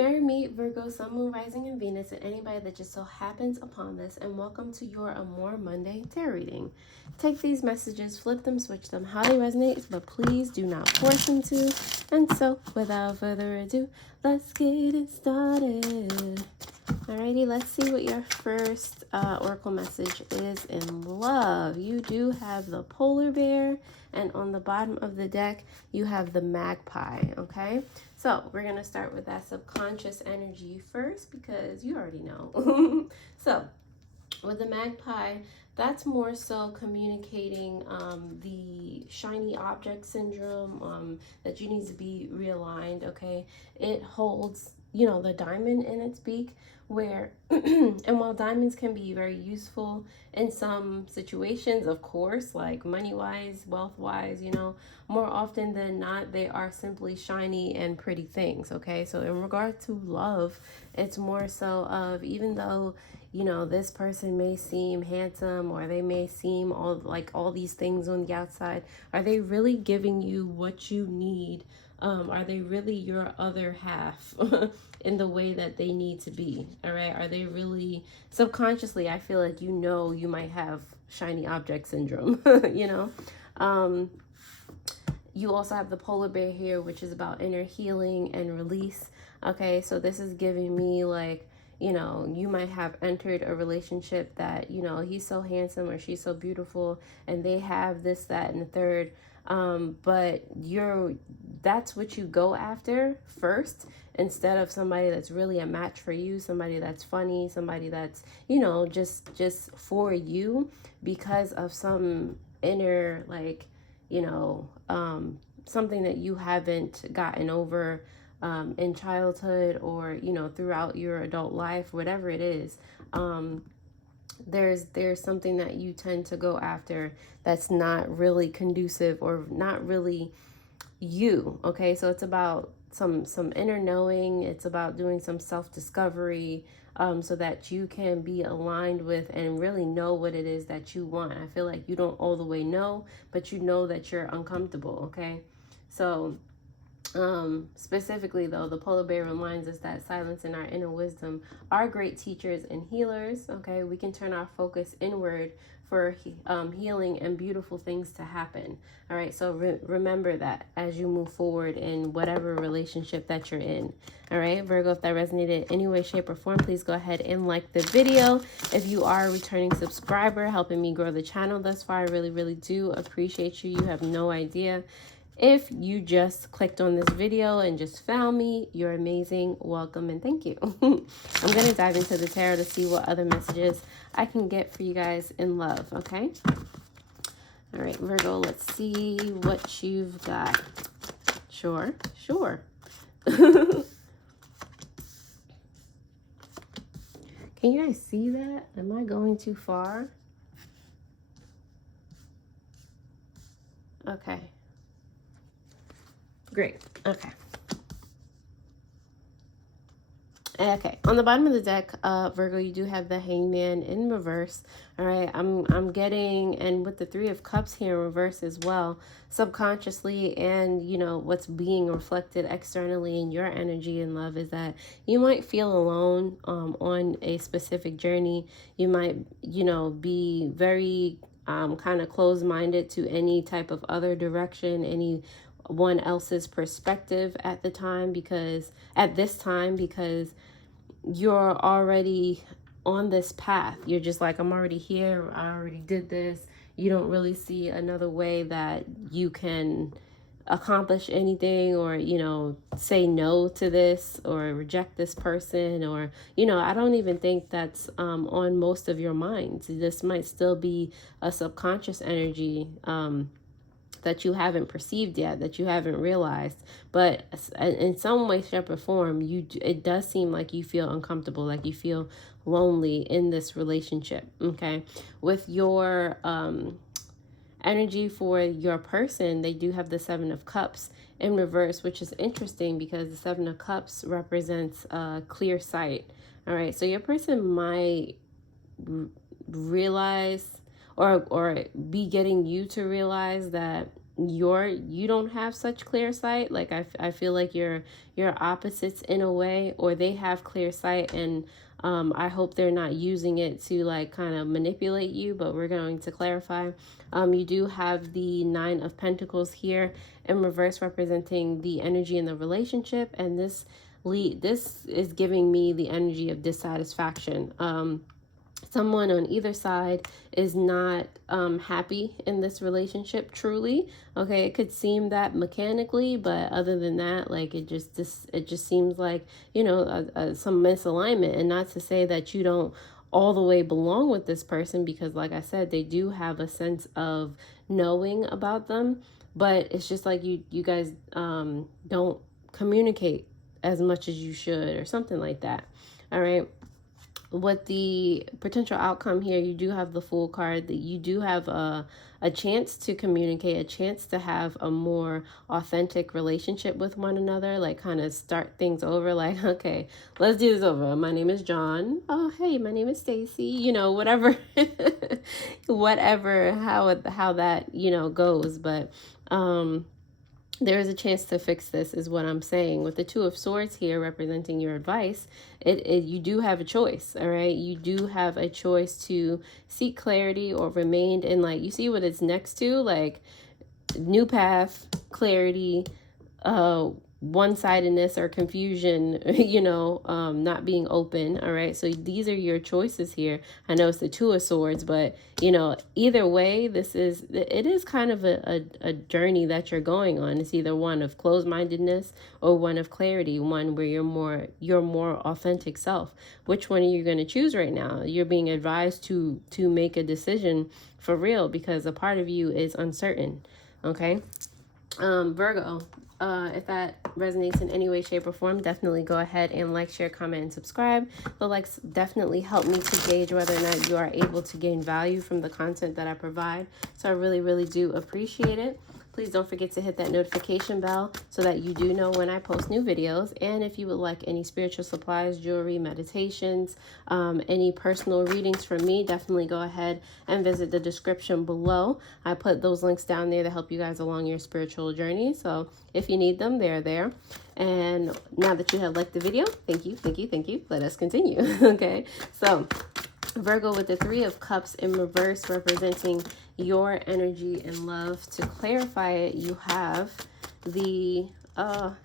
Merry meet Virgo, Sun, Moon, Rising, and Venus, and anybody that just so happens upon this, and welcome to your Amor Monday tarot reading. Take these messages, flip them, switch them, how they resonate, but please do not force them to. And so, without further ado, let's get it started. Alrighty, let's see what your first oracle message is in love. You do have the polar bear, and on the bottom of the deck, you have the magpie, okay? So we're going to start with that subconscious energy first because you already know. So with the magpie, that's more so communicating the shiny object syndrome, that you need to be realigned, okay? It holds, you know, the diamond in its beak, where and while diamonds can be very useful in some situations, of course, like money wise, wealth wise, you know, more often than not they are simply shiny and pretty things, okay? So in regard to love, it's more so of, even though, you know, this person may seem handsome or they may seem all these things on the outside, are they really giving you what you need? Are they really your other half in the way that they need to be? All right. Are they really subconsciously? I feel like, you know, you might have shiny object syndrome, you know. You also have the polar bear here, which is about inner healing and release. Okay. So this is giving me like, you know, you might have entered a relationship that, you know, he's so handsome or she's so beautiful and they have this, that, and the third. But that's what you go after first, instead of somebody that's really a match for you, somebody that's funny, somebody that's, you know, just for you, because of some inner, like, you know, something that you haven't gotten over in childhood, or, you know, throughout your adult life, whatever it is. There's something that you tend to go after that's not really conducive or not really you, okay? So it's about some inner knowing. It's about doing some self-discovery, so that you can be aligned with and really know what it is that you want. I feel like you don't all the way know, but you know that you're uncomfortable, okay? So specifically though, the polar bear reminds us that silence and our inner wisdom are great teachers and healers, okay? We can turn our focus inward for healing and beautiful things to happen. All right, so remember that as you move forward in whatever relationship that you're in. All right, Virgo, if that resonated in any way, shape, or form, please go ahead and like the video. If you are a returning subscriber helping me grow the channel thus far, I really, really do appreciate you. You have no idea. If you just clicked on this video and just found me, you're amazing. Welcome and thank you. I'm going to dive into the tarot to see what other messages I can get for you guys in love, okay? All right, Virgo, let's see what you've got. Sure. Can you guys see that? Am I going too far? Okay. Great. Okay. On the bottom of the deck, Virgo, you do have the Hangman in reverse. All right, I'm getting, and with the Three of Cups here in reverse as well, subconsciously, and, you know, what's being reflected externally in your energy and love is that you might feel alone on a specific journey. You might, you know, be very kind of closed-minded to any type of other direction, anyone else's perspective at this time, because you're already on this path. You're just like, I'm already here, I already did this. You don't really see another way that you can accomplish anything, or, you know, say no to this or reject this person, or, you know, I don't even think that's on most of your minds. This might still be a subconscious energy that you haven't perceived yet, that you haven't realized, but in some way, shape, or form, it does seem like you feel uncomfortable, like you feel lonely in this relationship, okay? With your energy for your person, they do have the Seven of Cups in reverse, which is interesting because the Seven of Cups represents clear sight, all right? So your person might realize or be getting you to realize that you don't have such clear sight. Like I feel like you're opposites in a way, or they have clear sight, and I hope they're not using it to like kind of manipulate you, but we're going to clarify. You do have the Nine of Pentacles here in reverse, representing the energy in the relationship, and this is giving me the energy of dissatisfaction. Someone on either side is not happy in this relationship truly. Okay, it could seem that mechanically, but other than that, like it just seems like, you know, some misalignment. And not to say that you don't all the way belong with this person, because like I said, they do have a sense of knowing about them, but it's just like you guys don't communicate as much as you should, or something like that. All right. What the potential outcome here, you do have the Fool card, that you do have a chance to communicate, a chance to have a more authentic relationship with one another, like kind of start things over, like, okay, let's do this over. My name is John. Oh, hey, my name is Stacy. You know, whatever, whatever, how that, you know, goes. But there is a chance to fix this, is what I'm saying. With the Two of Swords here representing your advice, you do have a choice, all right? You do have a choice to seek clarity or remain in, like, you see what it's next to, like, new path, clarity, one-sidedness or confusion, you know, not being open. All right, so these are your choices here. I know it's the Two of Swords, but you know, either way, it is kind of a journey that you're going on. It's either one of closed-mindedness or one of clarity, one where you're more authentic self. Which one are you going to choose right now? You're being advised to make a decision for real, because a part of you is uncertain. Okay, Virgo. If that resonates in any way, shape, or form, definitely go ahead and like, share, comment, and subscribe. The likes definitely help me to gauge whether or not you are able to gain value from the content that I provide. So I really, really do appreciate it. Please don't forget to hit that notification bell so that you do know when I post new videos. And if you would like any spiritual supplies, jewelry, meditations, any personal readings from me, definitely go ahead and visit the description below. I put those links down there to help you guys along your spiritual journey. So if you need them, they're there. And now that you have liked the video, thank you, thank you, thank you. Let us continue. Okay, so Virgo, with the Three of Cups in reverse representing your energy and love. To clarify it, you have the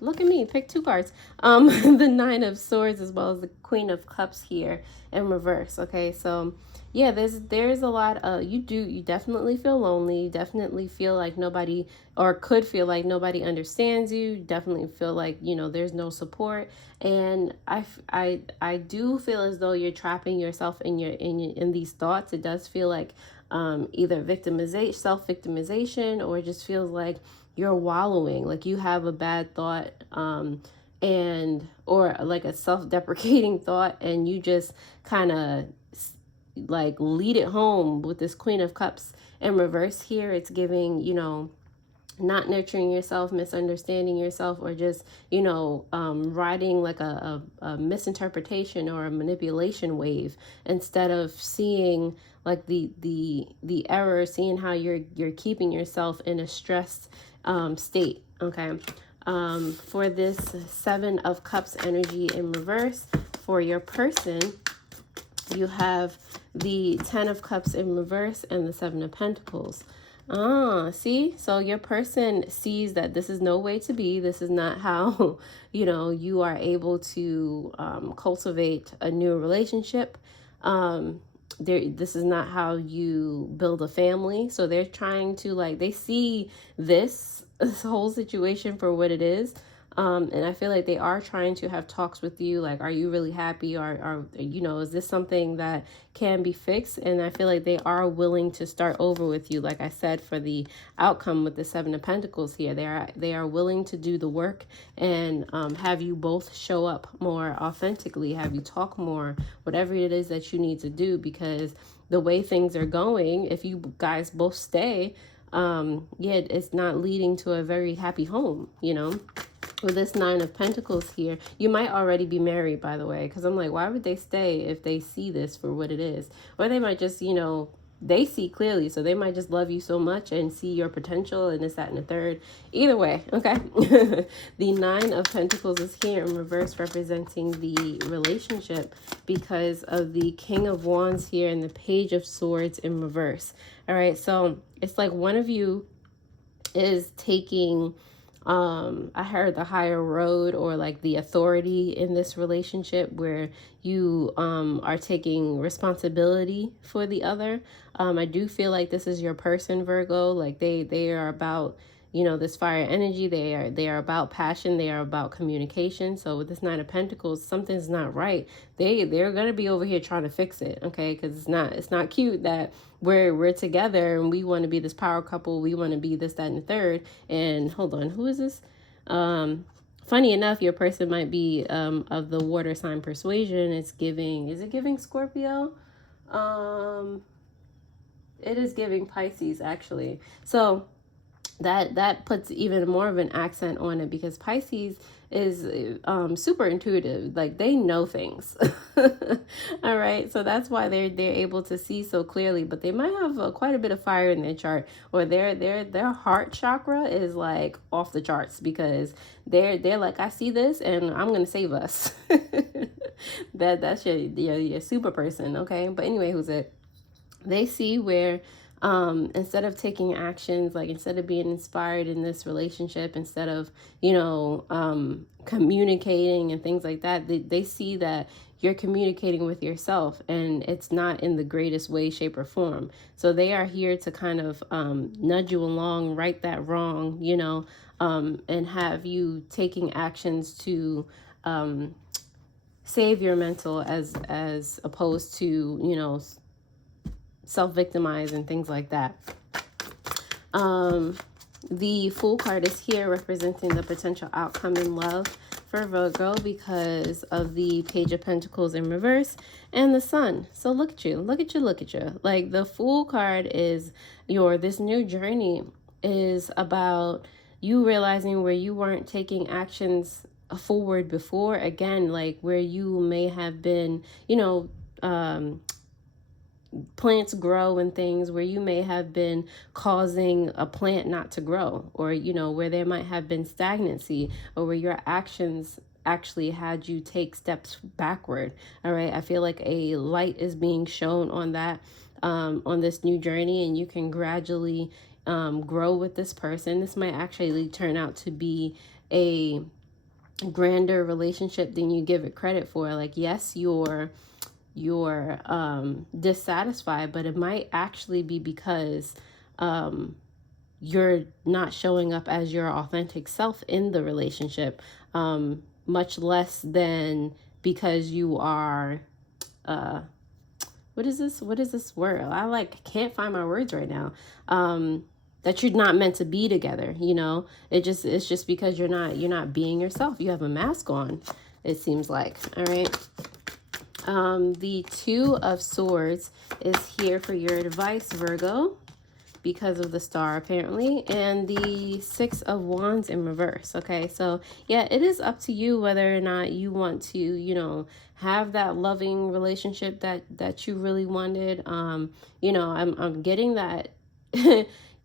look at me, pick two cards, the Nine of Swords as well as the Queen of Cups here in reverse. Okay, so yeah, there's a lot of, you definitely feel lonely. You definitely feel like nobody, or could feel like nobody understands you. You definitely feel like, you know, there's no support. And I do feel as though you're trapping yourself in these thoughts. It does feel like either self-victimization, or it just feels like you're wallowing, like you have a bad thought, or like a self-deprecating thought, and you just kind of like lead it home with this Queen of Cups in reverse here. It's giving, you know, not nurturing yourself, misunderstanding yourself, or just, you know, riding like a misinterpretation or a manipulation wave, instead of seeing like the error, seeing how you're keeping yourself in a stressed state. Okay, for this Seven of Cups energy in reverse for your person, you have the Ten of Cups in reverse and the Seven of Pentacles. See, so your person sees that this is no way to be. This is not how, you know, you are able to cultivate a new relationship. This is not how you build a family. So they're trying to, like, they see this whole situation for what it is. And I feel like they are trying to have talks with you. Like, are you really happy? Or, you know, is this something that can be fixed? And I feel like they are willing to start over with you. Like I said, for the outcome with the Seven of Pentacles here, they are willing to do the work and have you both show up more authentically, have you talk more, whatever it is that you need to do, because the way things are going, if you guys both stay, it's not leading to a very happy home, you know. With this Nine of Pentacles here, you might already be married, by the way, because I'm like, why would they stay if they see this for what it is? Or they might just, you know, they see clearly, so they might just love you so much and see your potential and this, that, and the third. Either way, okay. The Nine of Pentacles is here in reverse, representing the relationship because of the King of Wands here and the Page of Swords in reverse. All right, so it's like one of you is taking I heard the higher road, or like the authority in this relationship, where you are taking responsibility for the other. I do feel like this is your person, Virgo. Like they are about, you know, this fire energy. They are about passion. They are about communication. So with this Nine of Pentacles, something's not right. They're gonna be over here trying to fix it, okay? Because it's not cute that we're together and we want to be this power couple. We want to be this, that, and the third. And hold on, who is this? Funny enough, your person might be of the water sign Persuasion. It's giving, is it giving Scorpio? It is giving Pisces, actually. So that puts even more of an accent on it, because Pisces is super intuitive. Like, they know things. All right, so that's why they're able to see so clearly. But they might have quite a bit of fire in their chart, or their heart chakra is like off the charts, because they're like, I see this and I'm gonna save us. That's your super person, okay? But anyway, who's it? They see where instead of taking actions, like instead of being inspired in this relationship, instead of, you know, communicating and things like that, they see that you're communicating with yourself and it's not in the greatest way, shape, or form. So they are here to kind of nudge you along, right that wrong, you know, and have you taking actions to save your mental, as opposed to, you know, self-victimize and things like that. The Fool card is here representing the potential outcome in love for Virgo because of the Page of Pentacles in reverse and the Sun. So look at you, look at you, look at you. Like, the Fool card is this new journey is about you realizing where you weren't taking actions forward before. Again, like where you may have been, you know, plants grow and things, where you may have been causing a plant not to grow, or, you know, where there might have been stagnancy, or where your actions actually had you take steps backward. All right, I feel like a light is being shown on that, on this new journey, and you can gradually grow with this person. This might actually turn out to be a grander relationship than you give it credit for. Like, yes, you're dissatisfied, but it might actually be because you're not showing up as your authentic self in the relationship, much less than because you are what is this word? I can't find my words right now. That you're not meant to be together, you know. It's just because you're not being yourself. You have a mask on, it seems like. All right. The Two of Swords is here for your advice, Virgo, because of the star apparently, and the Six of Wands in reverse. Okay, so yeah, it is up to you whether or not you want to, you know, have that loving relationship that you really wanted. You know, I'm getting that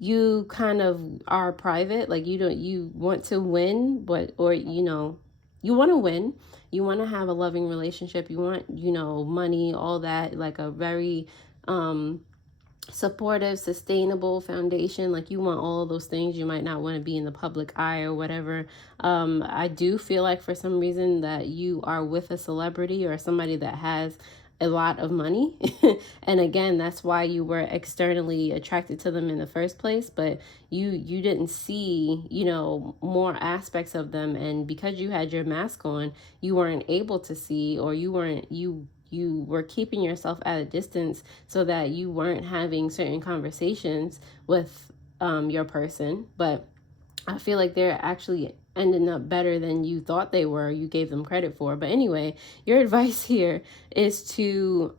you kind of are private, like you want to win, but, or, you know, you want to win. You want to have a loving relationship. You want, you know, money, all that, like a very supportive, sustainable foundation. Like, you want all of those things. You might not want to be in the public eye or whatever. I do feel like for some reason that you are with a celebrity or somebody that has a lot of money. And again, that's why you were externally attracted to them in the first place, but you didn't see, you know, more aspects of them, and because you had your mask on, you weren't able to see, or you were keeping yourself at a distance so that you weren't having certain conversations with your person. But I feel like they're actually ending up better than you thought they were. You gave them credit for. But anyway, your advice here is to,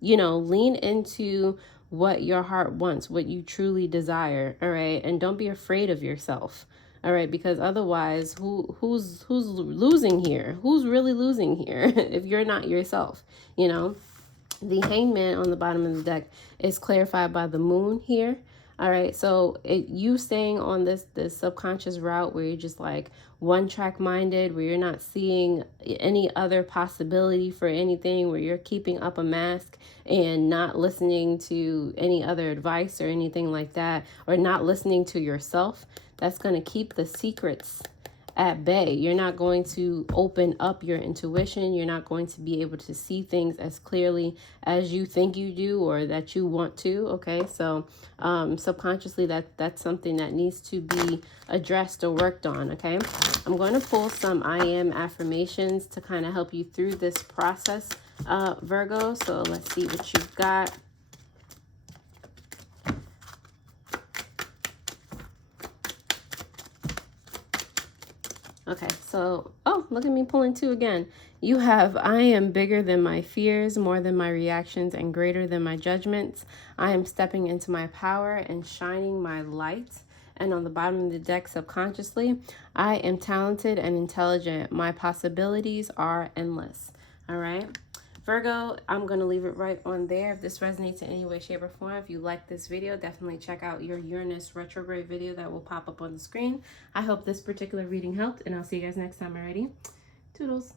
you know, lean into what your heart wants, what you truly desire. All right. And don't be afraid of yourself. All right. Because otherwise, who's losing here? Who's really losing here if you're not yourself, you know? The Hangman on the bottom of the deck is clarified by the moon here. All right, so you staying on this subconscious route where you're just like one track minded, where you're not seeing any other possibility for anything, where you're keeping up a mask and not listening to any other advice or anything like that, or not listening to yourself. That's going to keep the secrets at bay. You're not going to open up your intuition. You're not going to be able to see things as clearly as you think you do or that you want to. Okay, so subconsciously that's something that needs to be addressed or worked on. Okay, I'm going to pull some I am affirmations to kind of help you through this process, Virgo. So let's see what you've got. Okay, so, oh, look at me pulling two again. You have, I am bigger than my fears, more than my reactions, and greater than my judgments. I am stepping into my power and shining my light. And on the bottom of the deck, subconsciously, I am talented and intelligent. My possibilities are endless. All right. Virgo, I'm going to leave it right on there. If this resonates in any way, shape, or form, if you like this video, definitely check out your Uranus retrograde video that will pop up on the screen. I hope this particular reading helped, and I'll see you guys next time. Alrighty? Toodles.